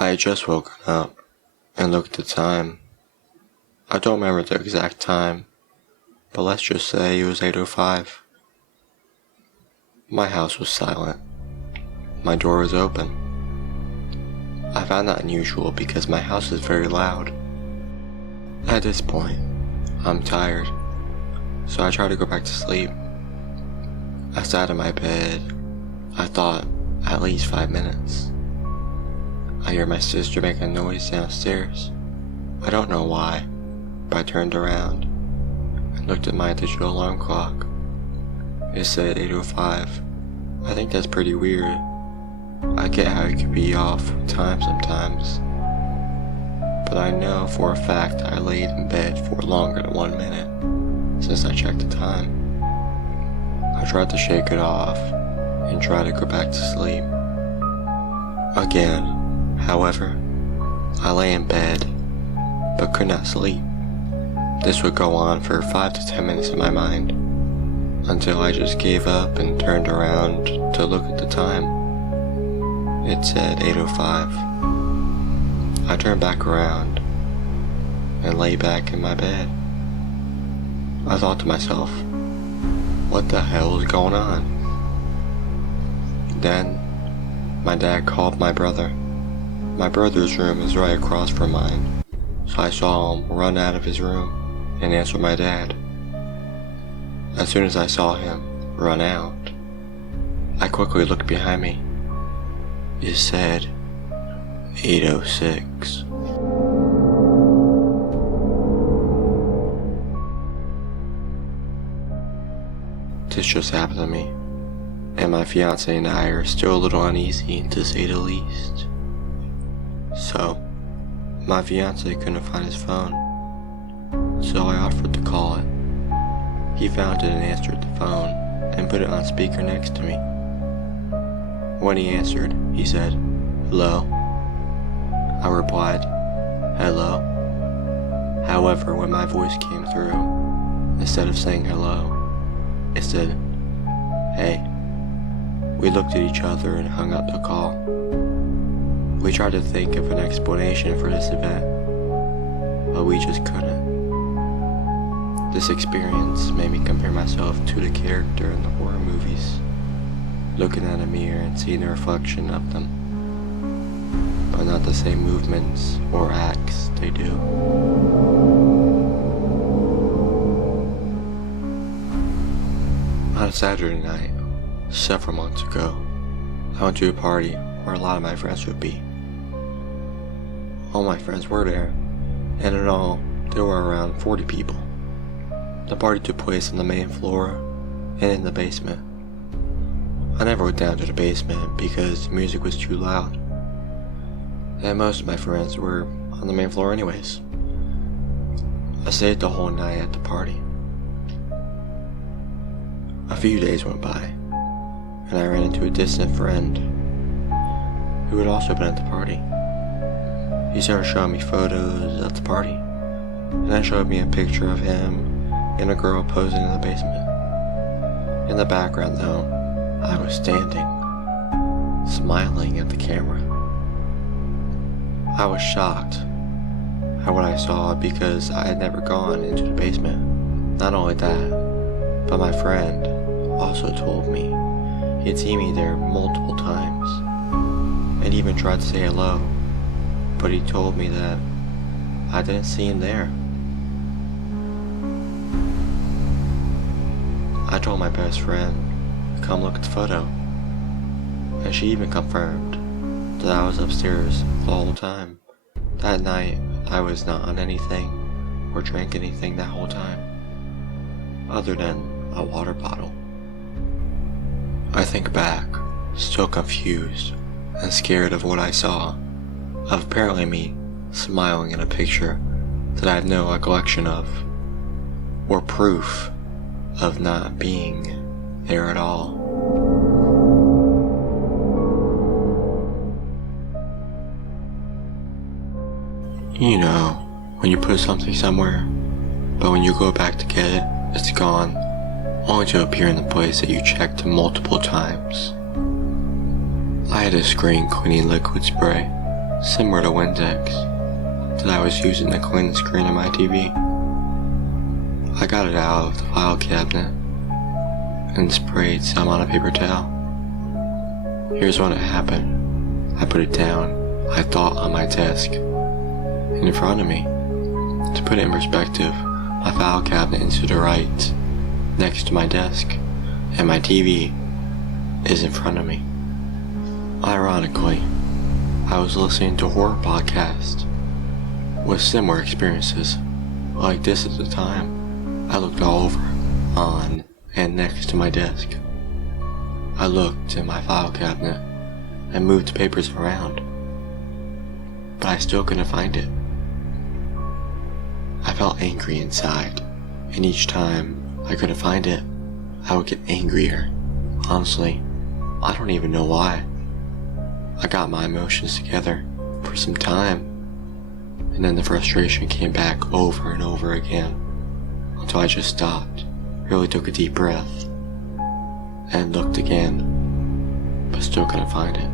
I had just woken up and looked at the time. I don't remember the exact time, but let's just say it was 8:05. My house was silent. My door was open. I found that unusual because my house is very loud. At this point, I'm tired, so I tried to go back to sleep. I sat in my bed, I thought, at least 5 minutes. I hear my sister making a noise downstairs. I don't know why, but I turned around and looked at my digital alarm clock. It said 8:05. I think that's pretty weird. I get how it could be off with time sometimes, but I know for a fact I laid in bed for longer than 1 minute since I checked the time. I tried to shake it off and try to go back to sleep. Again, however, I lay in bed but could not sleep. This would go on for 5 to 10 minutes in my mind until I just gave up and turned around to look at the time. It said 8:05. I turned back around and lay back in my bed. I thought to myself, what the hell is going on? Then, my dad called my brother. My brother's room is right across from mine, so I saw him run out of his room and answer my dad. As soon as I saw him run out, I quickly looked behind me. It said 8:06. This just happened to me, and my fiance and I are still a little uneasy, to say the least. So, my fiance couldn't find his phone, so I offered to call it. He found it and answered the phone and put it on speaker next to me. When he answered, he said, "Hello?" I replied, "Hello?" However, when my voice came through, instead of saying hello, it said, "Hey." We looked at each other and hung up the call. We tried to think of an explanation for this event, but we just couldn't. This experience made me compare myself to the character in the horror movies, looking at a mirror and seeing the reflection of them, but not the same movements or acts they do. On a Saturday night, several months ago, I went to a party where a lot of my friends would be. All my friends were there, and in all, there were around 40 people. The party took place on the main floor and in the basement. I never went down to the basement because the music was too loud, and most of my friends were on the main floor anyways. I stayed the whole night at the party. A few days went by, and I ran into a distant friend who had also been at the party. He started showing me photos of the party, and then showed me a picture of him and a girl posing in the basement. In the background though, I was standing, smiling at the camera. I was shocked at what I saw because I had never gone into the basement. Not only that, but my friend also told me he had seen me there multiple times and even tried to say hello, but he told me that I didn't see him there. I told my best friend to come look at the photo, and she even confirmed that I was upstairs the whole time. That night, I was not on anything or drank anything that whole time, other than a water bottle. I think back, still confused and scared of what I saw, of apparently me smiling in a picture that I had no recollection of, or proof of not being there at all. You know, when you put something somewhere, but when you go back to get it, it's gone, only to appear in the place that you checked multiple times. I had a screen cleaning liquid spray similar to Windex, that I was using to clean the screen of my TV. I got it out of the file cabinet and sprayed some on a paper towel. Here's when it happened. I put it down, I thought, on my desk, in front of me. To put it in perspective, my file cabinet is to the right, next to my desk, and my TV is in front of me. Ironically, I was listening to a horror podcast with similar experiences like this at the time. I looked all over, on, and next to my desk. I looked in my file cabinet and moved the papers around, but I still couldn't find it. I felt angry inside, and each time I couldn't find it, I would get angrier. Honestly, I don't even know why. I got my emotions together for some time, and then the frustration came back over and over again, until I just stopped, really took a deep breath, and looked again, but still couldn't find it.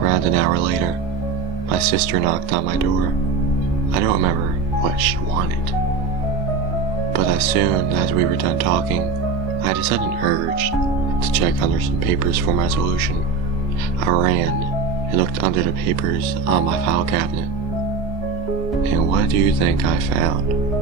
Around an hour later, my sister knocked on my door. I don't remember what she wanted, but as soon as we were done talking, I had a sudden urge to check under some papers for my solution. I ran and looked under the papers on my file cabinet, and what do you think I found?